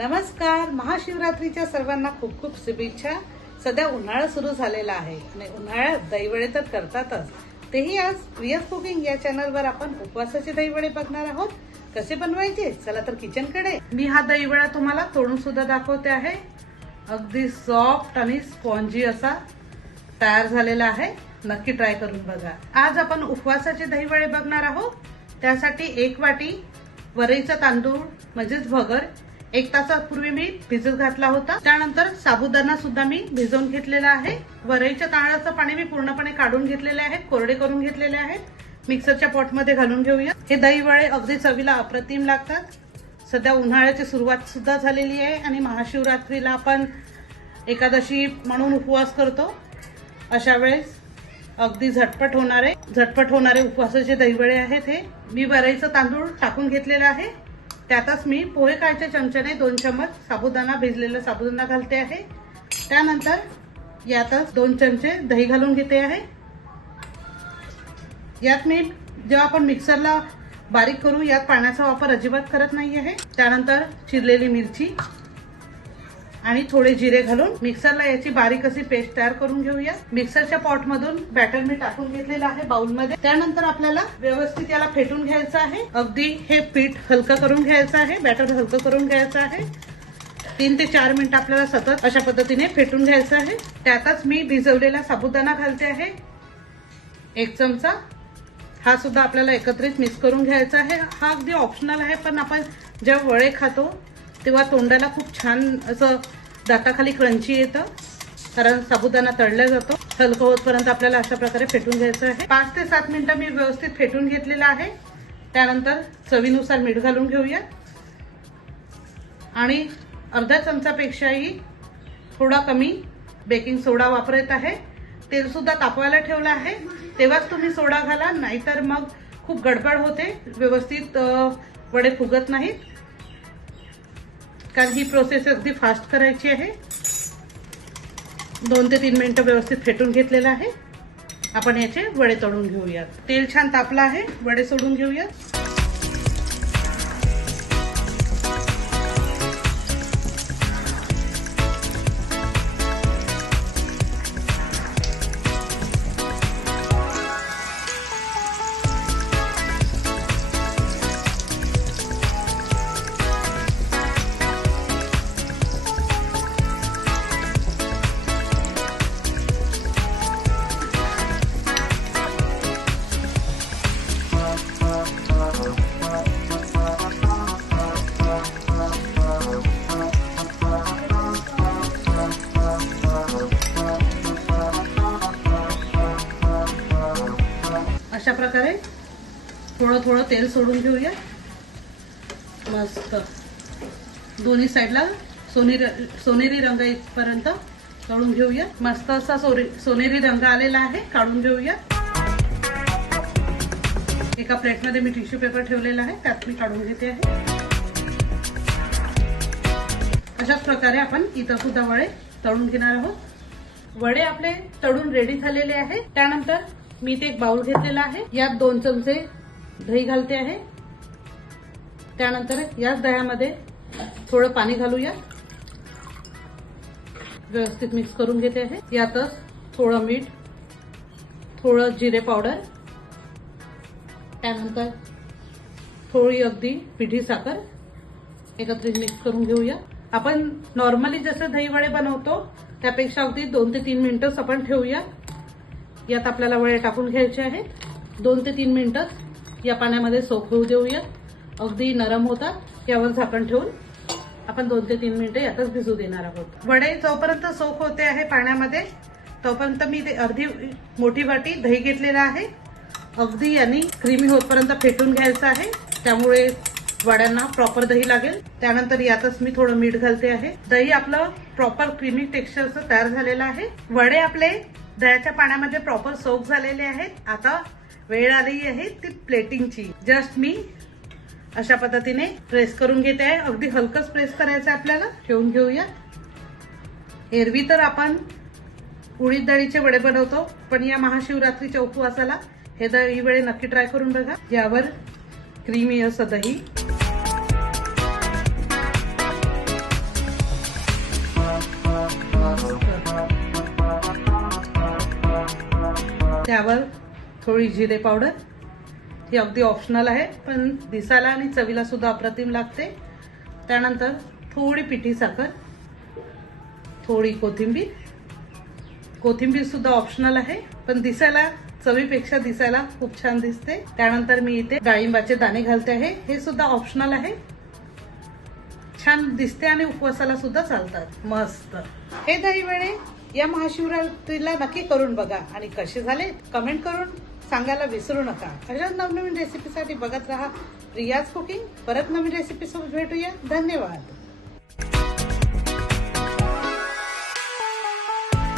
नमस्कार. महाशिवरात्रीच्या सर्वांना खूप खूप शुभेच्छा. सध्या उन्हाळा सुरू झालेला आहे आणि उन्हाळ्यात दहीवडे तर करतातच. तेही आज प्रियस कुकिंग या चॅनलवर आपण उपवासाचे दहीवडे बघणार आहोत. कसे बनवायचे? चला तर किचनकडे मी हा दहीवडा तुम्हाला तोडून सुद्धा दाखवते आहे. अगदी सॉफ्ट आणि स्पॉन्जी असा तयार झालेला आहे. नक्की ट्राय करून बघा. आज आपण उपवासाचे दहीवडे बघणार आहोत. त्यासाठी एक वाटी वरईचा तांदूळ म्हणजेच भगर एक तासापूर्वी मी भिजत घातला होता. त्यानंतर साबुदाणा सुद्धा मी भिजवून घेतलेला आहे. वरईच्या तांदळाचं पाणी मी पूर्णपणे काढून घेतलेले आहे. कोरडे करून घेतलेले आहेत मिक्सरच्या पॉटमध्ये घालून घेऊया. हे दहीवडे अगदी चवीला अप्रतिम लागतात. सध्या उन्हाळ्याची सुरुवात सुद्धा झालेली आहे आणि महाशिवरात्रीला आपण एकादशी म्हणून उपवास करतो. अशा वेळेस अगदी झटपट होणारे झटपट होणारे उपवासाचे दहीवडे आहेत हे. मी वरईचं तांदूळ टाकून घेतलेलं आहे. त्यातच मी पोहे कायच्या चमच्याने दोन चमच साबुदाणा भिजलेला साबुदाणा घालते आहे. त्यानंतर यातच दोन चमचे दही घालून घेते आहे. यात मी जेव्हा आपण मिक्सरला बारीक करू यात पाण्याचा वापर अजिबात करत नाही आहे त्यानंतर चिरलेली मिरची आणि थोडे जिरे घालून मिक्सरला याची बारीक अशी पेस्ट तयार करून घेऊया. मिक्सरच्या पॉट मधून बॅटर मी टाकून घेतलेलं आहे बाउलमध्ये त्यानंतर आपल्याला व्यवस्थित याला फेटून घ्यायचं आहे. अगदी हे पीठ हलकं करून घ्यायचं आहे. बॅटर हलकं करून घ्यायचं आहे. तीन ते चार मिनिट आपल्याला सतत अशा पद्धतीने फेटून घ्यायचं आहे. त्यातच मी भिजवलेला साबुदाणा घालते आहे. एक चमचा. हा सुद्धा आपल्याला एकत्रित मिक्स करून घ्यायचा आहे. हा अगदी ऑप्शनल आहे पण आपण जेव्हा वळे खातो तेव्हा तोंडाला खूप छान असं दाताखाली क्रंची येतं कारण साबुदाणा तळला जातो. हलकं होतपर्यंत आपल्याला अशा प्रकारे फेटून घ्यायचं आहे. पाच ते सात मिनिटं मी व्यवस्थित फेटून घेतलेलं आहे. त्यानंतर चवीनुसार मीठ घालून घेऊया. आणि अर्धा चमचापेक्षाही थोडा कमी बेकिंग सोडा वापरत आहे. तेलसुद्धा तापवायला ठेवलं आहे. तेव्हाच तुम्ही सोडा घाला नाहीतर मग खूप गडबड होते. व्यवस्थित वडे फुगत नाहीत. कारण ही प्रोसेस अगदी फास्ट करायची आहे. दोन ते तीन मिनिटं व्यवस्थित फेटून घेतलेलं आहे. आपण याचे वडे तळून घेऊयात. तेल छान तापलं आहे. वडे सोडून घेऊयात. प्रकारे थोडं थोडं तेल सोडून घेऊया. मस्त. दोन्ही साईडला सोनेरी सोनेरी रंग इथपर्यंत तळून घेऊया. मस्त असा सोरी सोनेरी रंग आलेला आहे काढून घेऊया. एका प्लेटमध्ये मी टिश्यू पेपर ठेवलेला आहे त्यात मी काढून घेते आहे. अशाच प्रकारे आपण इथं सुद्धा वडे तळून घेणार आहोत. वडे आपले तळून रेडी झालेले आहे त्यानंतर मी ते एक बाउल घेतलेला आहे. यात दोन चमचे दही घालते आहे. त्यानंतर याच दह्यामध्ये थोडं पाणी घालूया. व्यवस्थित मिक्स करून घेते आहे. यातच थोडं मीठ थोडं जिरे पावडर त्यानंतर थोडी अगदी पिठी साखर एकत्रित मिक्स करून घेऊया. आपण नॉर्मली जसं दही वडे बनवतो त्यापेक्षा अगदी दोन ते तीन मिनिटंच आपण ठेवूया. यात आपल्याला वडे टाकून घ्यायचे आहेत दोन ते तीन मिनिटं या पाण्यामध्ये सोक होऊ देऊया अगदी नरम होतात यावर झाकण ठेवून आपण दोन ते तीन मिनिटं यातच भिजू देणार आहोत. वडे जोपर्यंत सोक होते आहे पाण्यामध्ये तोपर्यंत मी ते अर्धी मोठी वाटी दही घेतलेलं आहे. अगदी यांनी क्रीमी होतपर्यंत फेटून घ्यायचं आहे. त्यामुळे वड्यांना प्रॉपर दही लागेल. त्यानंतर यातच मी थोडं मीठ घालते आहे. दही आपलं प्रॉपर क्रीमी टेक्स्चरचं तयार झालेलं आहे. वडे आपले दह्याच्या पाण्यामध्ये प्रॉपर सोक झालेले आहेत. आता वेळ आली आहे ती प्लेटिंगची जस्ट मी अशा पद्धतीने प्रेस करून घेते आहे. अगदी हलकच प्रेस करायचं आहे आपल्याला. ठेवून घेऊया. एरवी तर आपण उडीद डाळीचे वडे बनवतो पण या महाशिवरात्रीच्या उपवासाला हे दही वडे नक्की ट्राय करून बघा. यावर क्रीमी असं दही. त्यावर थोडी जिरे पावडर. ही अगदी ऑप्शनल आहे पण दिसायला आणि चवीला सुद्धा अप्रतिम लागते. त्यानंतर थोडी पिठी साखर थोडी कोथिंबीर. कोथिंबीर सुद्धा ऑप्शनल आहे पण दिसायला चवीपेक्षा दिसायला खूप छान दिसते. त्यानंतर मी इथे डाळिंबाचे दाणे घालते आहे हे सुद्धा ऑप्शनल आहे. छान दिसते आणि उपवासाला सुद्धा चालतात मस्त. हे दही वेळे या महाशिवरात्रीला नक्की करून बघा. आणि कसे झाले कमेंट करून सांगायला विसरू नका. अशाच नवनवीन रेसिपीसाठी बघत राहा. रियाज कुकिंग परत नवीन रेसिपी सोबत भेटूया. धन्यवाद.